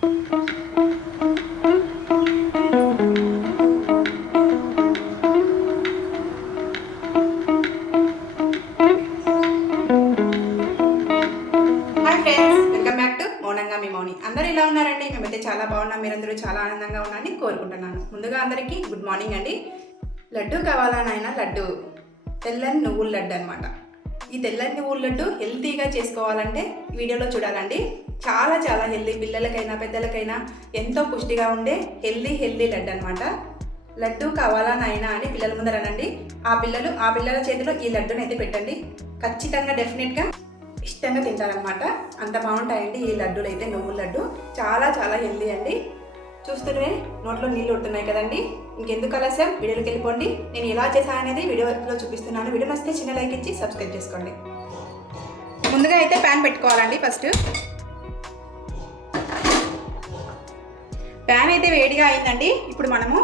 అందరూ ఎలా ఉన్నారండి? మేమైతే చాలా బాగున్నాం. మీరందరూ చాలా ఆనందంగా ఉన్నారని కోరుకుంటున్నాను. ముందుగా అందరికీ గుడ్ మార్నింగ్ అండి. లడ్డు కావాలా నాయనా లడ్డు, తెల్లని నువ్వుల లడ్డు అనమాట. ఈ తెల్లని నువ్వుల లడ్డు హెల్తీగా చేసుకోవాలంటే వీడియోలో చూడాలండి. చాలా చాలా హెల్తీ, పిల్లలకైనా పెద్దలకైనా ఎంతో పుష్టిగా ఉండే హెల్తీ లడ్డు అనమాట. లడ్డు కావాలా నాయనా అని పిల్లల ముందర అనండి. ఆ పిల్లల చేతిలో ఈ లడ్డుని అయితే పెట్టండి. ఖచ్చితంగా డెఫినెట్గా ఇష్టంగా తింటారనమాట. అంత బాగుంటాయండి ఈ లడ్డూలు అయితే. నువ్వుల లడ్డు చాలా చాలా హెల్తీ అండి. చూస్తూనే నోట్లో నీళ్ళు ఉడుతున్నాయి కదండి. ఇంకెందుకు ఆలస్యం, వీడియోకి వెళ్ళిపోండి. నేను ఎలా చేశాను అనేది వీడియోలో చూపిస్తున్నాను. వీడియో నచ్చితే చిన్న లైక్ ఇచ్చి సబ్స్క్రైబ్ చేసుకోండి. ముందుగా అయితే ప్యాన్ పెట్టుకోవాలండి. ఫస్ట్ ప్యాన్ అయితే వేడిగా అయిందండి. ఇప్పుడు మనము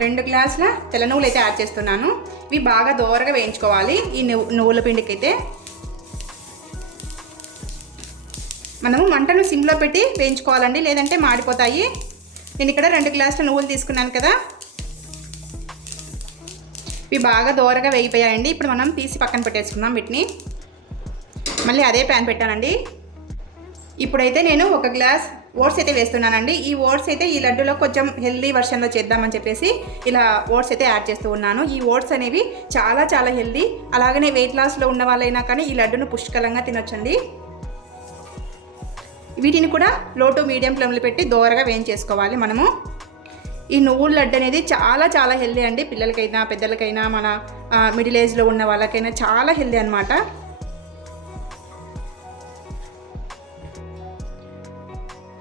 రెండు గ్లాసుల తెల్ల నువ్వులు అయితే యాడ్ చేస్తున్నాను. ఇవి బాగా దోరగా వేయించుకోవాలి. ఈ నువ్వుల పిండికి అయితే మనము మంటను సిమ్లో పెట్టి వేయించుకోవాలండి, లేదంటే మాడిపోతాయి. నేను ఇక్కడ 2 గ్లాసుల నువ్వులు తీసుకున్నాను కదా, ఇవి బాగా దోరగా వేగిపోయాయండి. ఇప్పుడు మనం తీసి పక్కన పెట్టేసుకుందాం వీటిని. మళ్ళీ అదే ప్యాన్ పెట్టానండి. ఇప్పుడైతే నేను 1 గ్లాస్ ఓట్స్ అయితే వేస్తున్నానండి. ఈ ఓట్స్ అయితే ఈ లడ్డులో కొంచెం హెల్దీ వర్షన్లో చేద్దామని చెప్పేసి ఇలా ఓట్స్ అయితే యాడ్ చేస్తూ ఉన్నాను. ఈ ఓట్స్ అనేవి చాలా చాలా హెల్దీ. అలాగనే వెయిట్ లాస్లో ఉన్న వాళ్ళైనా కానీ ఈ లడ్డును పుష్కలంగా తినొచ్చండి. వీటిని కూడా లో టు మీడియం ఫ్లేమ్లో పెట్టి దోరగా వేయించేసుకోవాలి మనము. ఈ నువ్వుల లడ్డు అనేది చాలా చాలా హెల్దీ అండి. పిల్లలకైనా పెద్దలకైనా మన మిడిల్ ఏజ్లో ఉన్న వాళ్ళకైనా చాలా హెల్దీ అనమాట.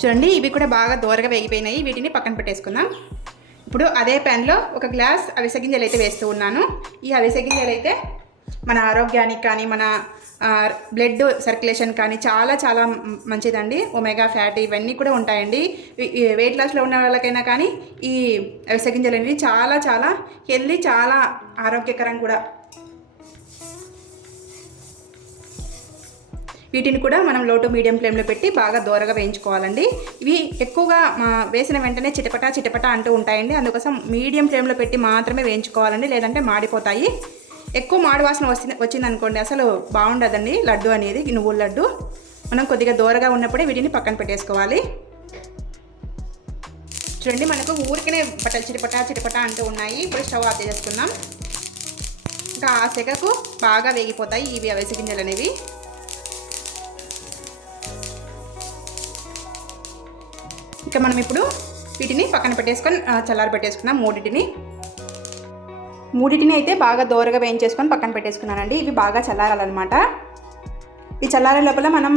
చూడండి, ఇవి కూడా బాగా దోరగా వేగిపోయినాయి. వీటిని పక్కన పెట్టేసుకుందాం. ఇప్పుడు అదే ప్యాన్లో 1 గ్లాస్ అవిసె గింజలు అయితే వేస్తూ ఉన్నాను. ఈ అవిసె గింజలు అయితే మన ఆరోగ్యానికి కానీ మన బ్లడ్ సర్క్యులేషన్ కానీ చాలా చాలా మంచిదండి. ఒమేగా ఫ్యాట్ ఇవన్నీ కూడా ఉంటాయండి. వెయిట్ లాస్లో ఉన్న వాళ్ళకైనా కానీ ఈ అవిసె గింజలు అనేవి చాలా చాలా హెల్దీ, చాలా ఆరోగ్యకరం కూడా. వీటిని కూడా మనం లో టు మీడియం ఫ్లేమ్లో పెట్టి బాగా దోరగా వేయించుకోవాలండి. ఇవి ఎక్కువగా వేసిన వెంటనే చిటపట అంటూ ఉంటాయండి. అందుకోసం మీడియం ఫ్లేమ్లో పెట్టి మాత్రమే వేయించుకోవాలండి, లేదంటే మాడిపోతాయి. ఎక్కువ మాడి వాసన వచ్చిందనుకోండి అసలు బాగుండదండి లడ్డు అనేది. నువ్వుల లడ్డు మనం కొద్దిగా దూరగా ఉన్నప్పుడే వీటిని పక్కన పెట్టేసుకోవాలి. చూడండి, మనకు ఊరికనే బట్టలు చిటపట అంటూ ఉన్నాయి. ఇప్పుడు స్టవ్ ఆఫ్ చేసుకుందాం. ఇంకా ఆ సెగకు బాగా వేగిపోతాయి ఇవి అవిసె గింజలు అనేవి. ఇంకా మనం ఇప్పుడు వీటిని పక్కన పెట్టేసుకొని చల్లారి పెట్టేసుకుందాం. మూడింటిని అయితే బాగా దోరగా వేయించేసుకొని పక్కన పెట్టేసుకున్నానండి. ఇవి బాగా చల్లారాలన్నమాట. ఈ చల్లారే లోపల మనం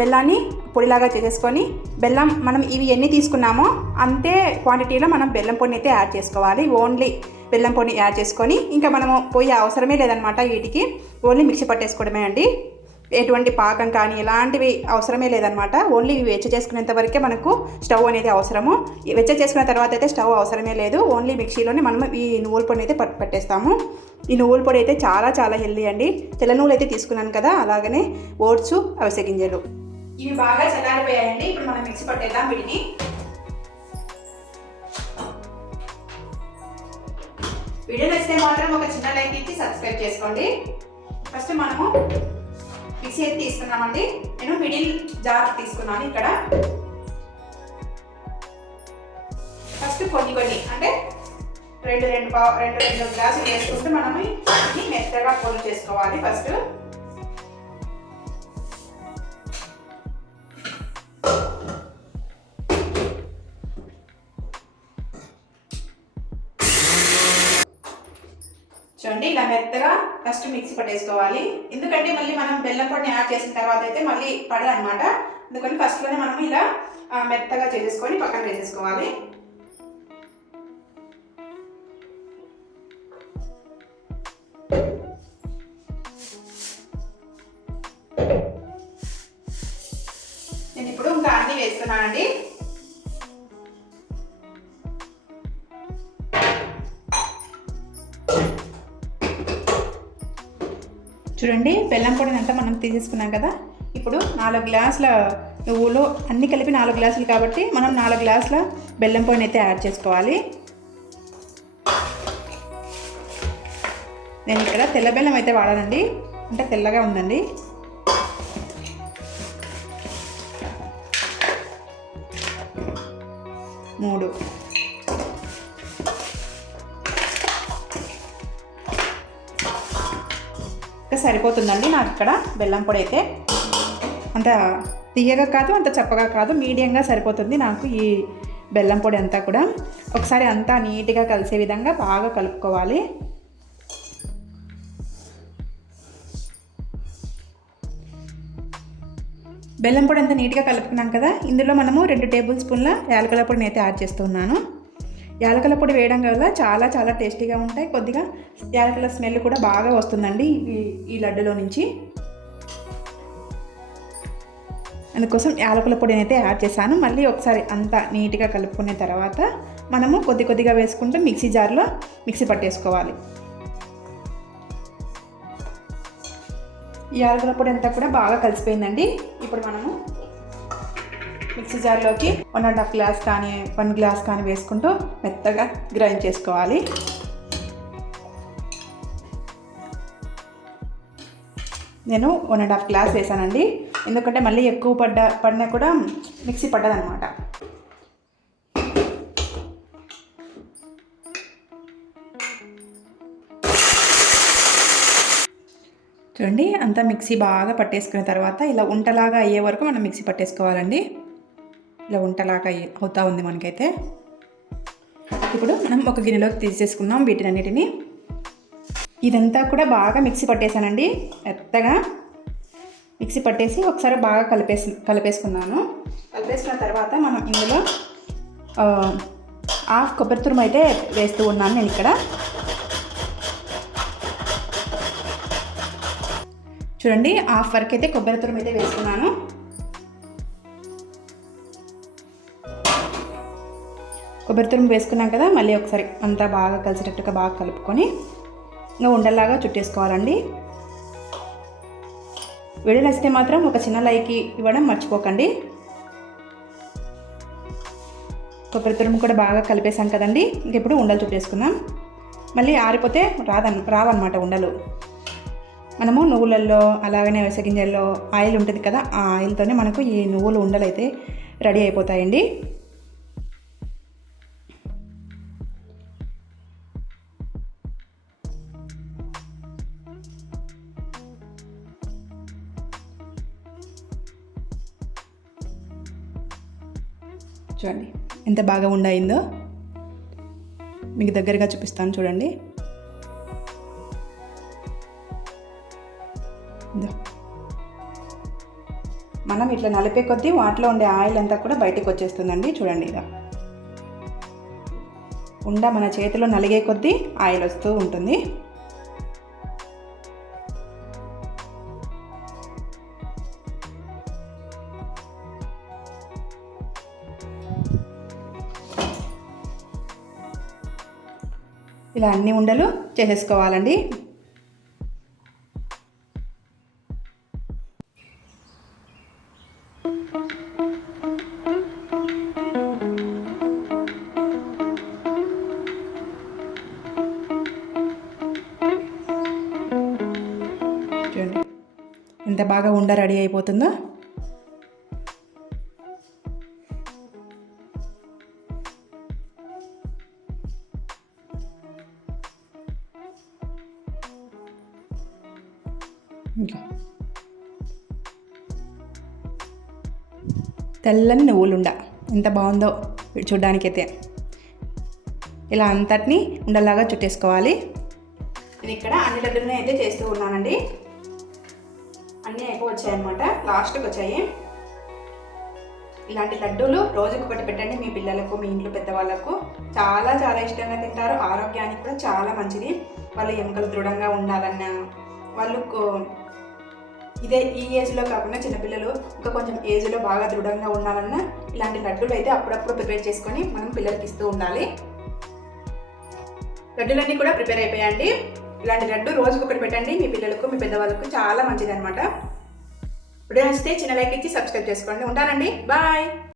బెల్లాన్ని పొడిలాగా చేసేసుకొని, బెల్లం మనం ఇవి ఎన్ని తీసుకున్నామో అంతే క్వాంటిటీలో మనం బెల్లం పొడిని అయితే యాడ్ చేసుకోవాలి. ఓన్లీ బెల్లం పొడిని యాడ్ చేసుకొని ఇంకా మనము పోయే అవసరమే లేదనమాట. వీటికి ఓన్లీ మిక్సీ పట్టేసుకోవడమే అండి. ఎటువంటి పాకం కానీ ఎలాంటివి అవసరమే లేదనమాట. ఓన్లీ ఇవి వెచ్చ చేసుకునేంత వరకే మనకు స్టవ్ అనేది అవసరము. వెచ్చ చేసుకున్న తర్వాత అయితే స్టవ్ అవసరమే లేదు. ఓన్లీ మిక్సీలోనే మనం ఈ నువ్వుల పొడిని అయితే పెట్టేస్తాము. ఈ నువ్వుల పొడి అయితే చాలా చాలా హెల్దీ అండి. తెల్ల నువ్వులు అయితే తీసుకున్నాను కదా, అలాగనే ఓట్స్, అవిసె గింజలు ఇవి బాగా చల్లారిపోయాయండి. ఇప్పుడు మనం మిక్సీ పట్టేద్దాం వీటిని. వీడియో నచ్చితే మాత్రం ఒక చిన్న లైక్ ఇచ్చి సబ్స్క్రైబ్ చేసుకోండి. ఫస్ట్ మనము మిక్సీ అయితే తీసుకున్నామండి. నేను మిడిల్ జార్ తీసుకున్నాను. ఇక్కడ ఫస్ట్ కొన్ని అంటే రెండు గ్లాసులు వేసుకుంటూ మనం ఇది మెత్తగా పొడి చేసుకోవాలి. ఫస్ట్ చూడండి, ఇలా మెత్తగా ఫస్ట్ మిక్సీ పట్టేసుకోవాలి. ఎందుకంటే మళ్ళీ మనం బెల్లం పొడిని యాడ్ చేసిన తర్వాత అయితే మళ్ళీ పడదనమాట. అందుకని ఫస్ట్లోనే మనం ఇలా మెత్తగా చేసేసుకొని పక్కన వేసేసుకోవాలి. నేను ఇప్పుడు ఇంకా అన్నీ వేస్తున్నానండి. చూడండి, బెల్లం పొడిని అంతా మనం తీసేసుకున్నాం కదా. ఇప్పుడు 4 గ్లాసుల నువ్వులు అన్నీ కలిపి 4 గ్లాసులు కాబట్టి మనం 4 గ్లాసుల బెల్లం పొడిని అయితే యాడ్ చేసుకోవాలి. నేను ఇక్కడ తెల్ల బెల్లం అయితే వాడానండి, అంటే తెల్లగా ఉందండి. మూడు ఇంకా సరిపోతుందండి నాకు ఇక్కడ బెల్లం పొడి అయితే. అంత తీయగా కాదు, అంత చప్పగా కాదు, మీడియంగా సరిపోతుంది నాకు ఈ బెల్లం పొడి అంతా కూడా. ఒకసారి అంతా నీట్గా కలిసే విధంగా బాగా కలుపుకోవాలి. బెల్లం పొడి అంతా నీట్గా కలుపుకున్నాం కదా, ఇందులో మనము 2 టేబుల్ స్పూన్ల యాలకుల పొడిని అయితే యాడ్ చేస్తున్నాను. యాలకుల పొడి వేయడం వల్ల చాలా చాలా టేస్టీగా ఉంటాయి. కొద్దిగా యాలకుల స్మెల్ కూడా బాగా వస్తుందండి ఈ లడ్డులో నుంచి. అందుకోసం యాలకుల పొడిని అయితే యాడ్ చేశాను. మళ్ళీ ఒకసారి అంతా నీట్గా కలుపుకున్న తర్వాత మనము కొద్దిగా వేసుకుంటూ మిక్సీ జార్లో మిక్సీ పట్టేసుకోవాలి. ఈ యాలకుల పొడి అంతా కూడా బాగా కలిసిపోయిందండి. ఇప్పుడు మనము మిక్సీ జార్లోకి 1.5 గ్లాస్ కానీ 1 గ్లాస్ కానీ వేసుకుంటూ మెత్తగా గ్రైండ్ చేసుకోవాలి. నేను 1.5 గ్లాస్ వేసానండి, ఎందుకంటే మళ్ళీ ఎక్కువ పడినా కూడా మిక్సీ పడ్డదనమాట. చూడండి, అంతా మిక్సీ బాగా పట్టేసుకున్న తర్వాత ఇలా ఉంటలాగా అయ్యే వరకు మనం మిక్సీ పట్టేసుకోవాలండి. ఇలా ఉంటలాగా అవుతా ఉంది మనకైతే. ఇప్పుడు మనం ఒక గిన్నెలోకి తీసేసుకుందాం వీటినన్నిటిని. ఇదంతా కూడా బాగా మిక్సీ పట్టేశానండి, మెత్తగా మిక్సీ పట్టేసి ఒకసారి బాగా కలిపేసుకున్నాను. కలిపేసుకున్న తర్వాత మనం ఇందులో హాఫ్ కొబ్బరి తురుము అయితే వేస్తూ ఉన్నాను నేను ఇక్కడ. చూడండి, హాఫ్ వరకు అయితే కొబ్బరి తురుము అయితే వేసుకున్నాను. కొబ్బరి తురుము వేసుకున్నాం కదా, మళ్ళీ ఒకసారి అంతా బాగా కలిసేటట్టుగా బాగా కలుపుకొని ఇంకా ఉండల్లాగా చుట్టేసుకోవాలండి. వీడియో నచ్చితే మాత్రం ఒక చిన్న లైక్ ఇవ్వడం మర్చిపోకండి. కొబ్బరి తురుము కూడా బాగా కలిపేసాం కదండి, ఇంక ఇప్పుడు ఉండలు చుట్టేసుకుందాం. మళ్ళీ ఆరిపోతే రావన్నమాట ఉండలు. మనము నువ్వులలో అలాగనే వేసగింజల్లో ఆయిల్ ఉంటుంది కదా, ఆ ఆయిల్తోనే మనకు ఈ నువ్వులు ఉండలు అయితే రెడీ అయిపోతాయండి. చూడండి ఎంత బాగా ఉండయిందో, మీకు దగ్గరగా చూపిస్తాను చూడండి. మనం ఇట్లా నలిపే కొద్దీ వాటిలో ఉండే ఆయిల్ అంతా కూడా బయటకు వచ్చేస్తుందండి. చూడండి, ఇలా ఉండ మన చేతిలో నలిగే కొద్దీ ఆయిల్ వస్తూ ఉంటుంది. ఇలా అన్ని ఉండలు చేసేసుకోవాలండి. చూడండి ఎంత బాగా ఉండ రెడీ అయిపోతుందో. ఇంకా తెల్లని నువ్వులుండ ఎంత బాగుందో చూడ్డానికైతే. ఇలా అంతటిని ఉండలాగా చుట్టేసుకోవాలి. నేను ఇక్కడ అన్ని లడ్డూలని అయితే చేస్తూ ఉన్నానండి. అన్నీ ఎక్కువ వచ్చాయన్నమాట, లాస్ట్కి వచ్చాయి. ఇలాంటి లడ్డూలు రోజుకొకటి పెట్టండి మీ పిల్లలకు, మీ ఇంట్లో పెద్దవాళ్ళకు. చాలా చాలా ఇష్టంగా తింటారు. ఆరోగ్యానికి కూడా చాలా మంచిది. వాళ్ళు ఎముకలు దృఢంగా ఉండాలన్నా, వాళ్ళకు ఈ ఏజ్లో కాకుండా చిన్నపిల్లలు ఇంకా కొంచెం ఏజ్లో బాగా దృఢంగా ఉండాలన్నా ఇలాంటి లడ్డూలు అయితే అప్పుడప్పుడు ప్రిపేర్ చేసుకొని మనం పిల్లలకి ఇస్తూ ఉండాలి. లడ్డూలన్నీ కూడా ప్రిపేర్ అయిపోయాయండి. ఇలాంటి లడ్డు రోజుకొకటి పెట్టండి మీ పిల్లలకు, మీ పెద్దవాళ్ళకు, చాలా మంచిది అనమాట. వీడియో నచ్చితే చిన్న లైక్ ఇచ్చి సబ్స్క్రైబ్ చేసుకోండి. ఉంటానండి, బాయ్.